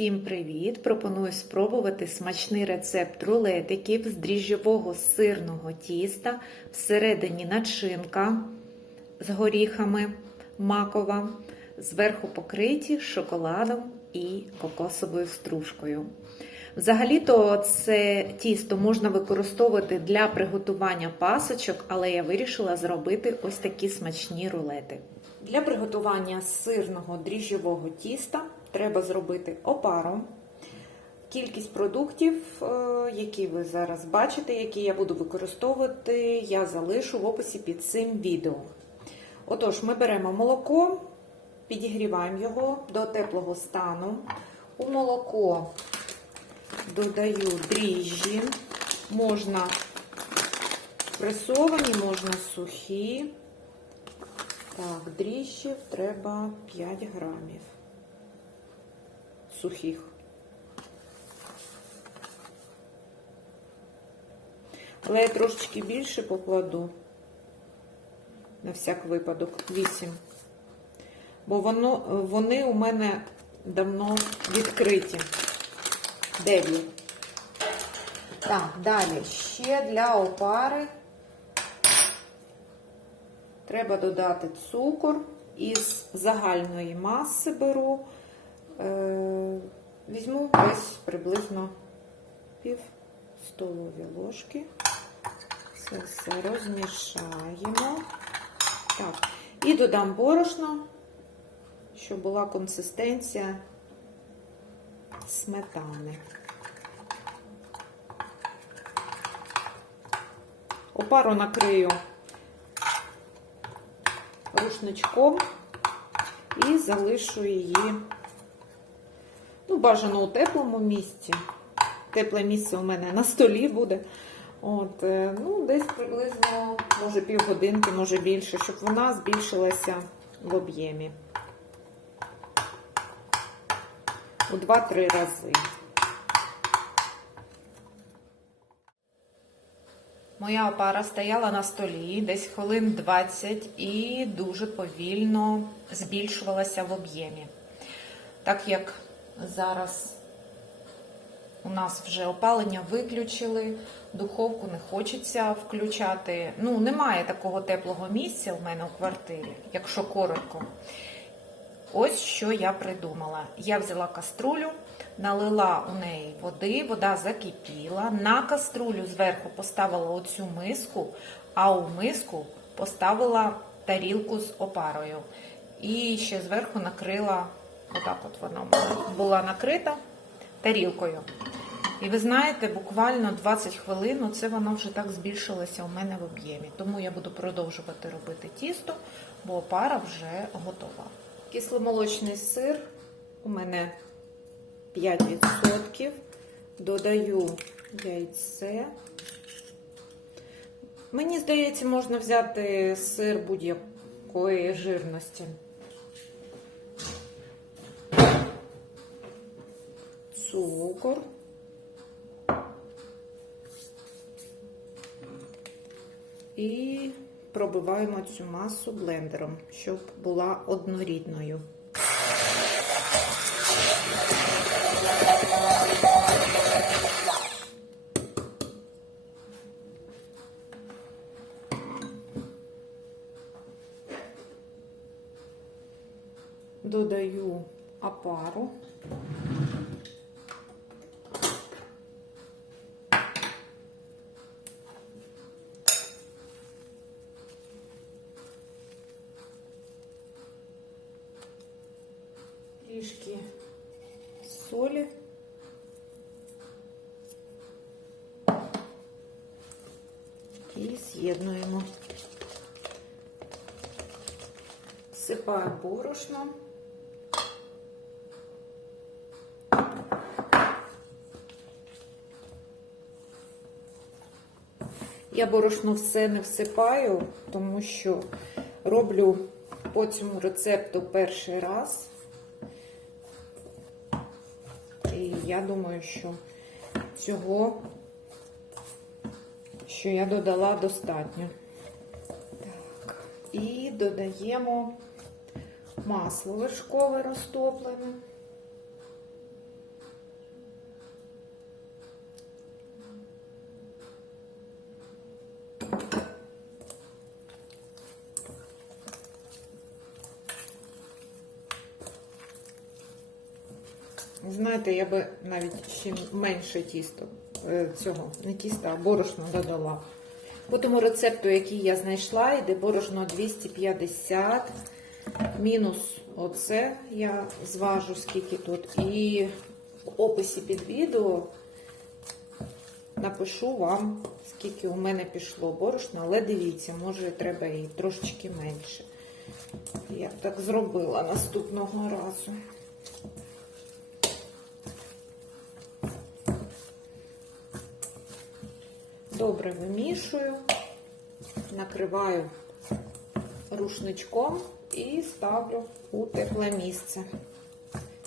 Всім привіт! Пропоную спробувати смачний рецепт рулетиків з дріжджового сирного тіста, всередині начинка з горіхами макова, зверху покриті шоколадом і кокосовою стружкою. Взагалі-то це тісто можна використовувати для приготування пасочок, але я вирішила зробити ось такі смачні рулети. Для приготування сирного дріжджового тіста треба зробити опару. Кількість продуктів, е, які ви зараз бачите, які я буду використовувати, я залишу в описі під цим відео. Отож, ми беремо молоко, підігріваємо його до теплого стану. У молоко додаю дріжджі, можна пресовані, можна сухі. Так, дріжджів треба 5 грамів сухих. Але я трошечки більше покладу на всяк випадок 8. Бо воно, вони у мене давно відкриті. 9. Так, далі ще для опари треба додати цукор із загальної маси беру. Е, візьму десь приблизно пів столові ложки. Це все розмішаємо. Так, і додам борошно, щоб була консистенція сметани. Опару накрию рушничком і залишу її, ну, бажано у теплому місці. Тепле місце у мене на столі буде. От, ну, десь приблизно, може, півгодинки, може більше, щоб вона збільшилася в об'ємі. У 2-3 рази. Моя опара стояла на столі десь хвилин 20 і дуже повільно збільшувалася в об'ємі. Так як зараз у нас вже опалення виключили, духовку не хочеться включати. Ну, немає такого теплого місця у мене у квартирі, якщо коротко. Ось що я придумала. Я взяла каструлю, налила у неї води, вода закипіла. На каструлю зверху поставила оцю миску, а у миску поставила тарілку з опарою. І ще зверху накрила, отак от вона була накрита тарілкою. І ви знаєте, буквально 20 хвилин оце воно вже так збільшилося у мене в об'ємі. Тому я буду продовжувати робити тісто, бо опара вже готова. Кисломолочний сир у мене 5%. Додаю яйце. Мені здається, можна взяти сир будь-якої жирності. Цукор. І пробиваємо цю масу блендером, щоб була однорідною. Додаю опару. Трішки солі. І з'єднуємо. Всипаю борошно. Я борошно все не всипаю, тому що роблю по цьому рецепту перший раз. я думаю, що цього, що я додала, достатньо. Так, і додаємо масло вишкове розтоплене. Знаєте, я би навіть ще менше тісто е, цього, не тіста, а борошна додала. По тому рецепту, який я знайшла, йде борошно 250 мінус оце, я зважу, скільки тут. І в описі під відео напишу вам, скільки у мене пішло борошна, але дивіться, може треба і трошечки менше. Я б так зробила наступного разу. Добре вимішую, накриваю рушничком і ставлю у тепле місце,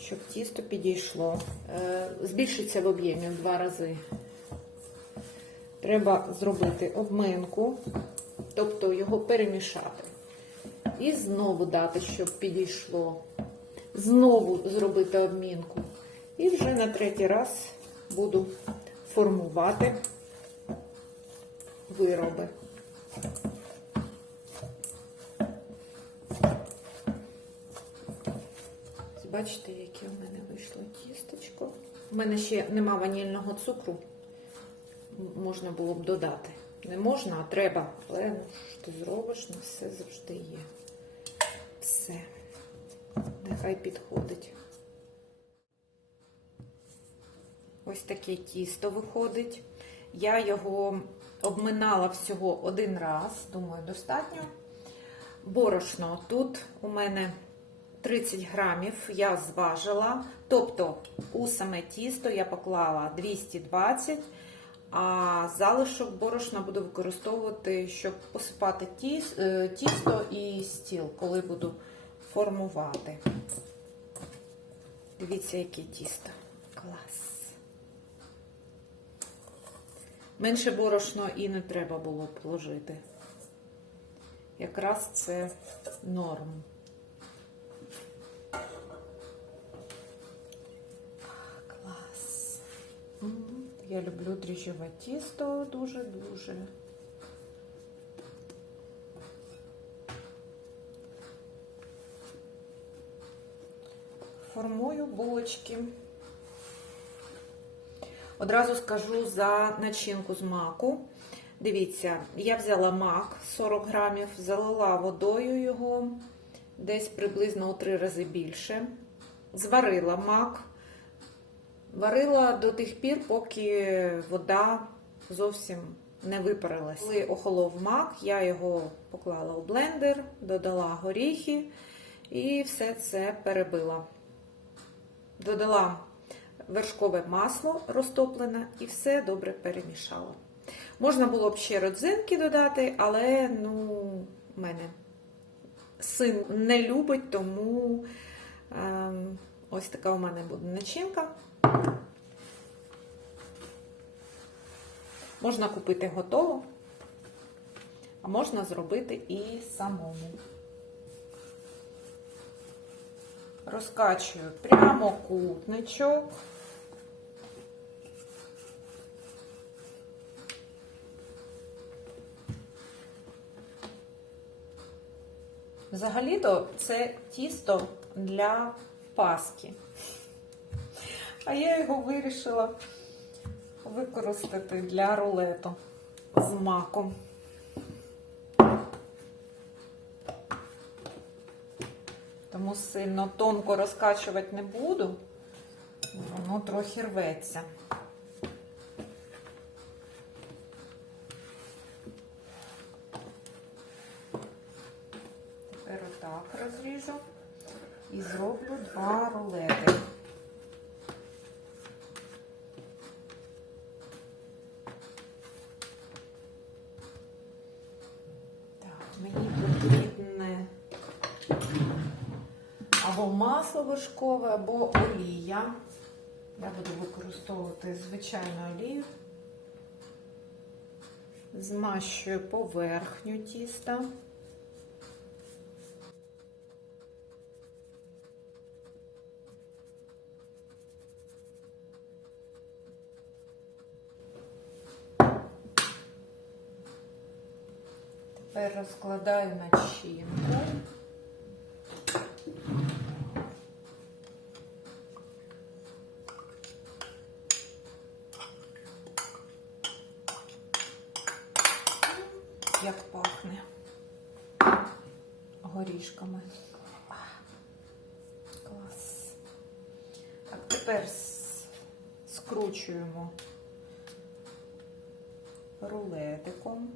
щоб тісто підійшло. Е, Збільшиться в об'ємі в два рази. Треба зробити обминку, тобто його перемішати. І знову дати, щоб підійшло. Знову зробити обмінку. І вже на третій раз буду формувати вироби. Бачите, яке у мене вийшло тісточко. У мене ще нема ванільного цукру. Можна було б додати. Не можна, а треба. Але ну, що ти зробиш, на все завжди є. Все. Нехай підходить. Ось таке тісто виходить. Я його обминала всього один раз, думаю, достатньо. Борошно тут у мене 30 грамів я зважила. Тобто у саме тісто я поклала 220, а залишок борошна буду використовувати, щоб посипати е, тісто і стіл, коли буду формувати. Дивіться, яке тісто. Клас. Менше борошно і не треба було б ложити. Якраз це норм. Клас. Я люблю дріжджове тісто дуже-дуже. Формую булочки. Одразу скажу за начинку з маку. Дивіться, я взяла мак 40 грамів, залила водою його десь приблизно у 3 рази більше. Зварила мак. Варила до тих пір, поки вода зовсім не випарилась. Коли охолов мак, я його поклала у блендер, додала горіхи і все це перебила. Додала вершкове масло розтоплене і все добре перемішала. Можна було б ще родзинки додати, але ну, в мене син не любить, тому ем, ось така у мене буде начинка. Можна купити готово, а можна зробити і самому. Розкачую прямокутничок. Взагалі-то це тісто для паски. А я його вирішила використати для рулету з маком. Тому сильно тонко розкачувати не буду, воно трохи рветься. Отак розріжу і зроблю два рулети. Так, мені потрібне або масло вершкове, або олія. Я буду використовувати звичайну олію. Змащую поверхню тіста. Тепер розкладаю начинку. Як пахне горішками. Клас. Так, тепер скручуємо рулетиком.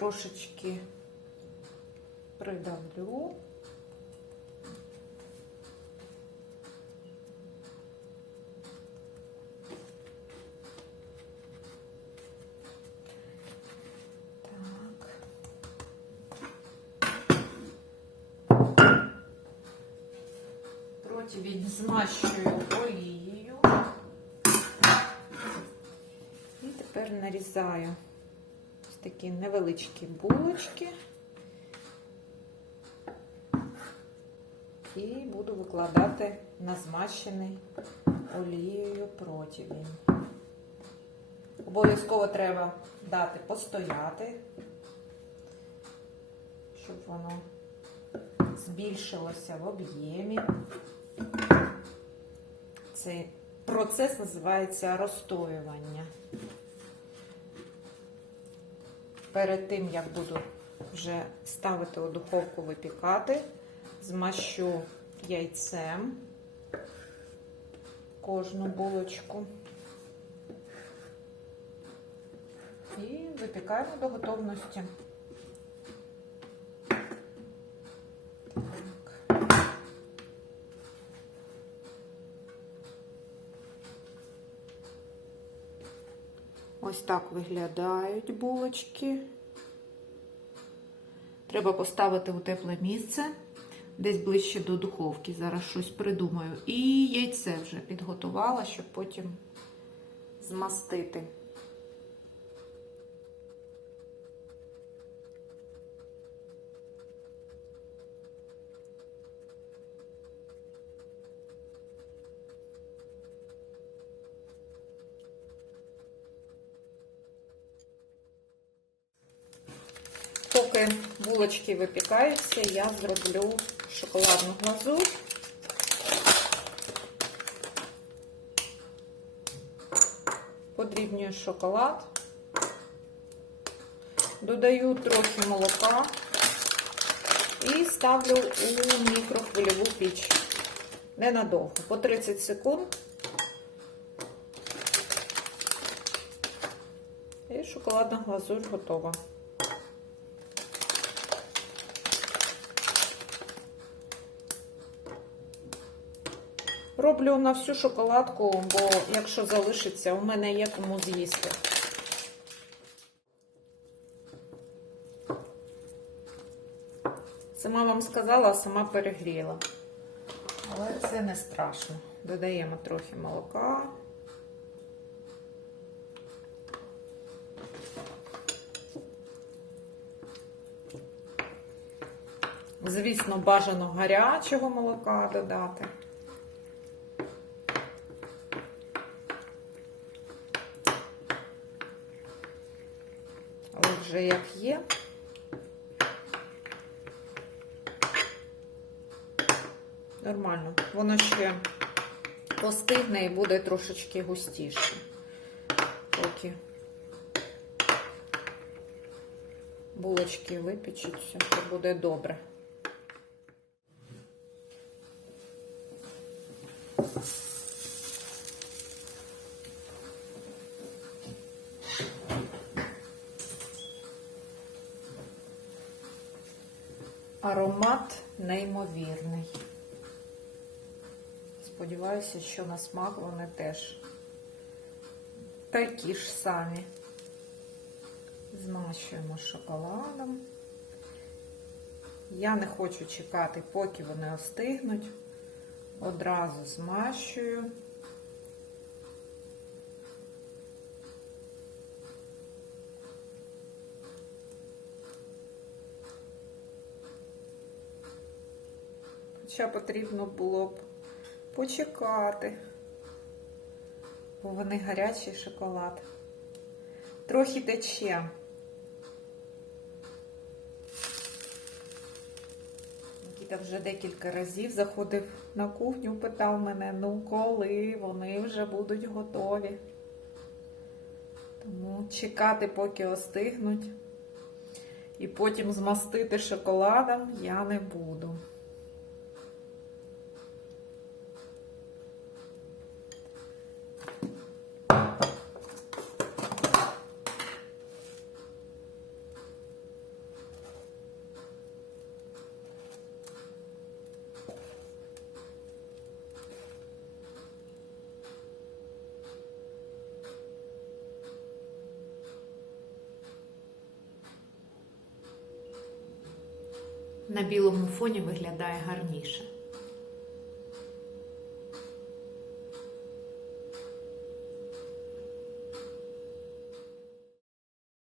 Трошечки придавлю. Противень змащую олією. І тепер нарізаю такі невеличкі булочки. І буду викладати на змащений олією противень. Обов'язково треба дати постояти, щоб воно збільшилося в об'ємі. Цей процес називається розстоювання. Перед тим, як буду вже ставити у духовку випікати, змащу яйцем кожну булочку. І випікаємо до готовності. Ось так виглядають булочки. Треба поставити у тепле місце, десь ближче до духовки. Зараз щось придумаю. І яйце вже підготувала, щоб потім змастити. Поки булочки випікаються, я зроблю шоколадну глазурь. Подрібнюю шоколад, додаю трохи молока і ставлю у мікрохвильову піч. Ненадовго, по 30 секунд. І шоколадна глазурь готова. Роблю на всю шоколадку, бо якщо залишиться, у мене є кому з'їсти. Сама вам сказала, а сама перегріла. Але це не страшно. Додаємо трохи молока. Звісно, бажано гарячого молока додати. Але вже як є. Нормально. Воно ще постигне і буде трошечки густіше. Поки булочки випічуться, то буде добре. Неймовірний. Сподіваюся, що на смак вони теж такі ж самі. Змащуємо шоколадом. Я не хочу чекати, поки вони остигнуть. Одразу змащую. хоча потрібно було б почекати, бо вони гарячий шоколад. Трохи тече. Нікіта вже декілька разів заходив на кухню, питав мене, ну коли вони вже будуть готові. Тому чекати, поки остигнуть. І потім змастити шоколадом я не буду. На білому фоні виглядає гарніше.